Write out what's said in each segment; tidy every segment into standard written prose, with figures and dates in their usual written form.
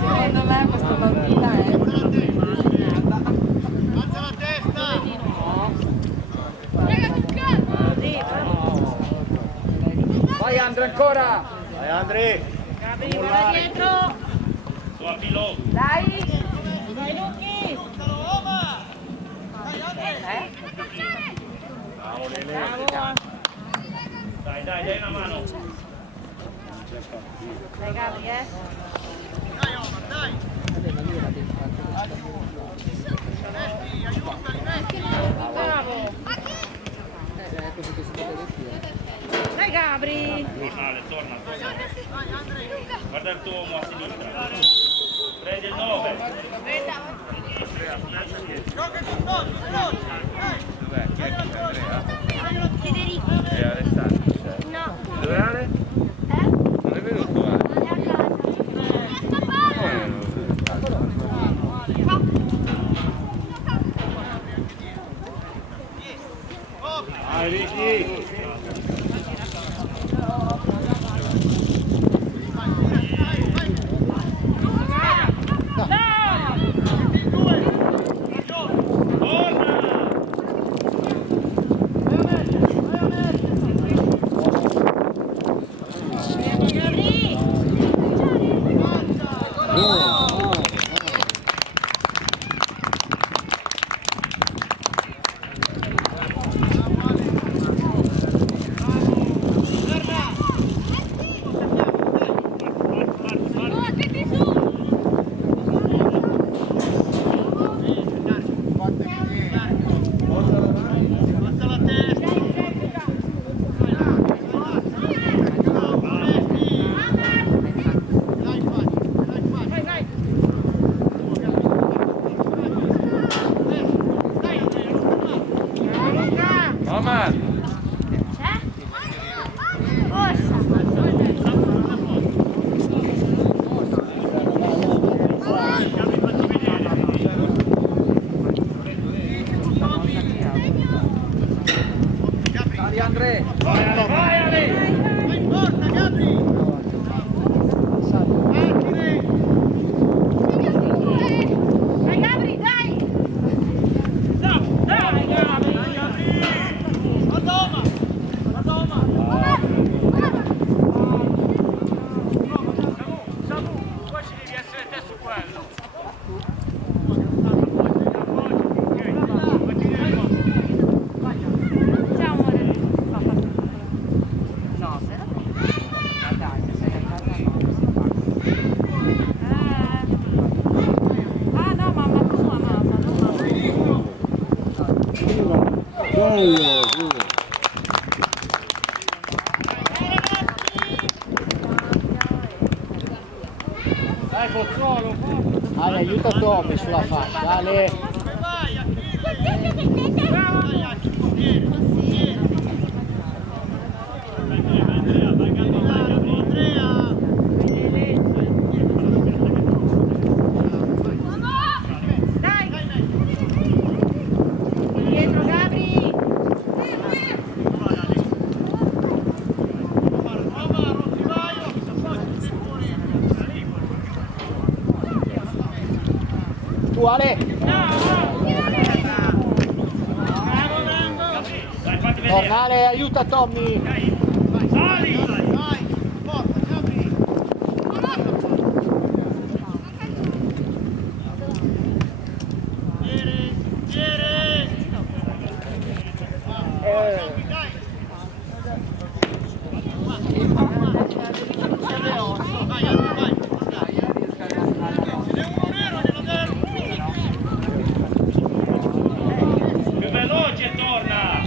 Secondo me questa bambina è vai Andre ancora! Vai Andre! Gabri, guarda dietro! Dai! Vai Luchi! Bravo! Dai una mano! Dai Gabri, Dai Omar, dai! Bravo! Dai Gabri! Torna! Guarda il tuo uomo a sinistra! Prendi il 9! Dov'è? Chi è? Andrea? Federico. E Alessandro? No. Dove Ale? Non è venuto Ale? Vai Vicky! Dai Pozzuolo! Ale, aiuta Tommy sulla fascia, Ale! Tu Ale! Torna Ale, aiuta Tommy! Sali! Vai! Porta, Gabri! Più veloce torna!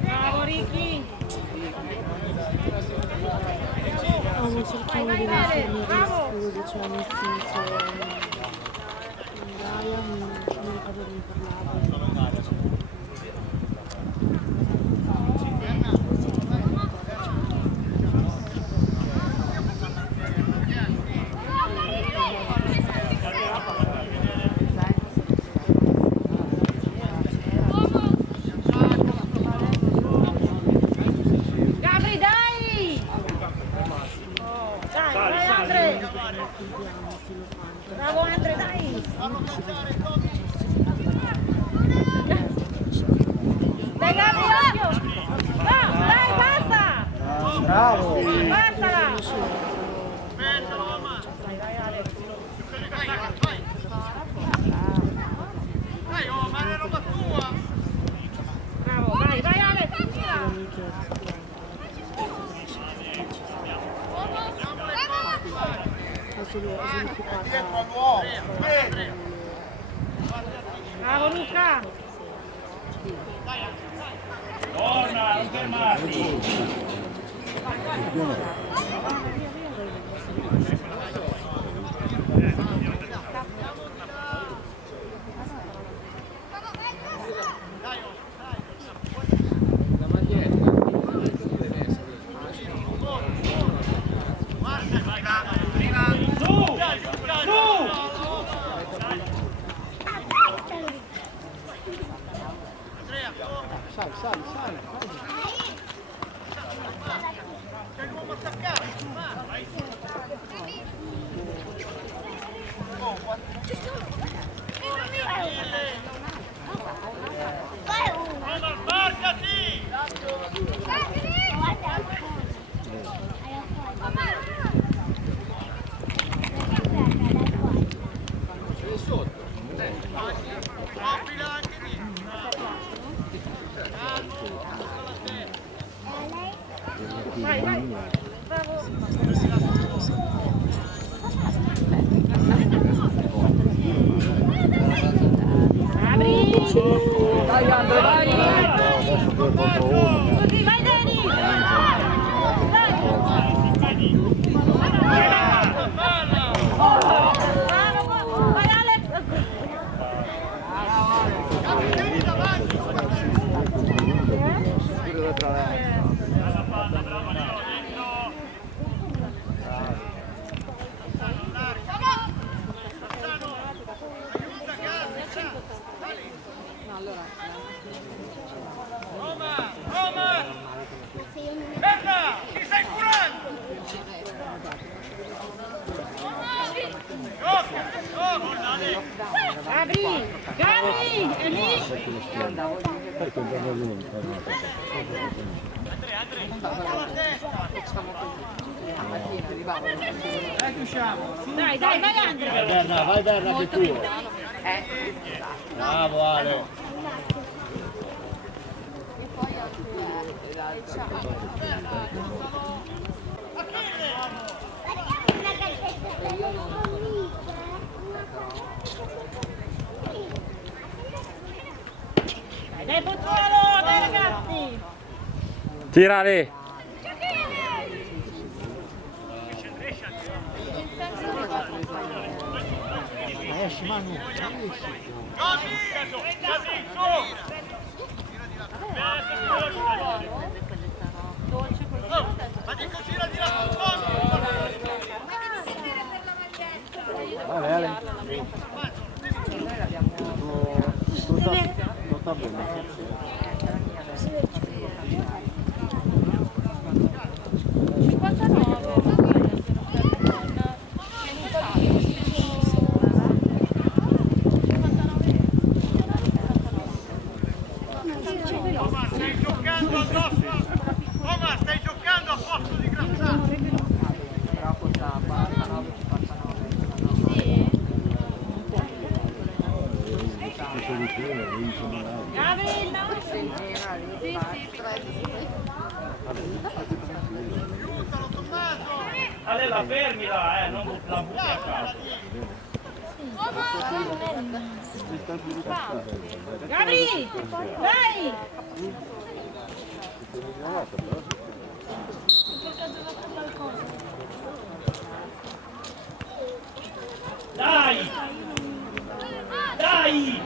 Bravo Ricky. Stiamo cercando di definire studio, cioè nel senso Gaia mi ricordo di parlare. Gabri, dai! Dai, vai Andre! Bravo Andre, dai! Dai Gabri, occhio! No, dai, basta! Bravo! Bastala! Bravo, vai, vai Alex! Bravo Luca! Torna, non fermarti! Su! Su! Sali, sali, sali. Vai, vai! Bravo! Apri! Dai Andre, vai! Così, vai Dani! Dai! Bravo! Vai Alex! Gabri! Gabri! È lì! Dai, dai, vai Andrea! Vai Berna che tu. Bravo Ale. Dai Pozzuolo, dai ragazzi! Tira lì! Esci Manu. Vale, Ale. Non sta bene. Stai giocando a posto di Graziano! Sì. Gabriel, no? Sì, Ale, la fermi là, non la butti a caso. Gabri, dai! Dai! Dai!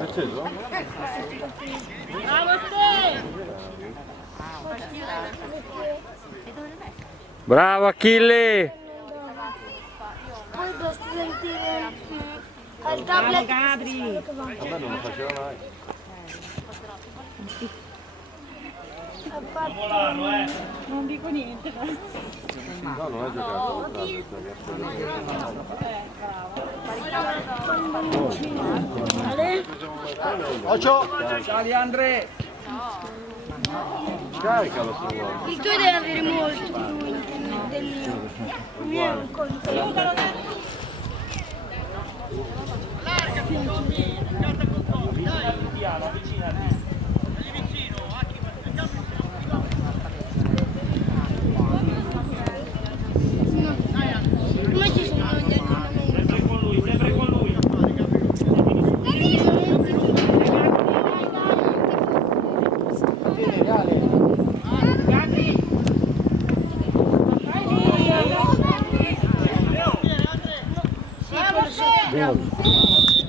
Acceso? Bravo Ste! Bravo Achille! Poi basta sentire al Bravo tablet. Gabri! A me non lo faceva mai. Non volarlo, Non dico niente. No, non ha giocato al tablet, Occhio! Sali Andre! Caricalo se vuoi. Il tuo deve avere molto più del mio. Il mio è un conto. avvicinati. Come ci sono gli allenamenti? Sempre con lui, sempre con lui. Bravo Ste!